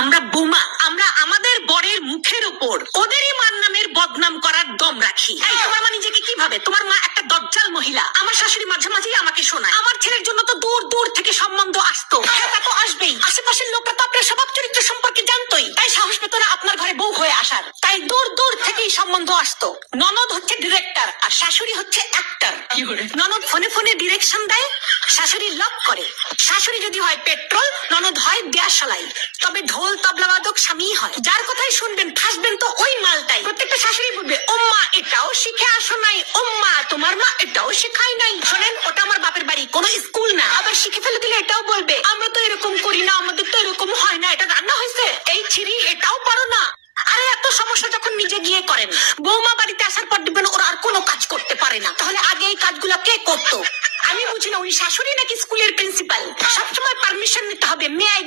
আমরা বোমা, আমরা আমাদের বরের মুখের উপর ওদেরই মার নামের বদনাম করার দম রাখি। এই তোমার মা নিজেকে কি ভাবে? তোমার মা একটা দজ্জাল মহিলা। আমার শাশুড়ি মাঝে মাঝেই আমাকে শোনায় আমার ছেলের জন্য তো দূর দূর থেকে সম্বন্ধ আসতো। হ্যাঁ, তা তো আসবেই। আশেপাশের লোকরা তো আপনার স্বভাব চরিত্র সম্পর্কে জানতোই, তাই সাহস পেত না আপনার ঘরে বউ হয়ে আসার। তাই দূর দূর থেকেই সম্বন্ধ আসতো। ননদ হচ্ছে ডিরেক্টর আর শাশুড়ি হচ্ছে অ্যাক্টর। ননদ ফোনে ফোনে ডিরেকশন দেয়, শাশুড়ি লক করে। শাশুড়ি যদি হয় পেট্রোল, ননদ হয় দেয়াশালাই। তবে ঢোল তবলাবাদক স্বামী হয়। যার কথাই শুনবেন ফাঁসবেন তো ওই মালটাই। প্রত্যেকটা শাশুড়ি বলবে, ওম্মা এটাও শিখে আসো নাই, ওম্মা তোমার মা এটাও শেখায় নাই। শোনেন, ওটা আমার বাপের বাড়ি, কোনো স্কুল না। আবার শিখে ফেলে দিলে এটাও বলবে, আমরা তো এরকম করি না, আমাদের তো এরকম হয় না, এটা রান্না হয়েছে, এই ছিরি এটাও পারো না। আরে এত সমস্যা যখন নিজে গিয়ে করেন, বৌমা বাড়িতে আসার পর দেখবেন ওরা আর কোনো কাজ করতে পারে না। তাহলে আগে এই কাজগুলো কে করতো? আমি বুঝি না, উনি শাশুড়ি নাকি স্কুলের প্রিন্সিপাল? সবসময় পারমিশন নিতে হবে, মেয়ে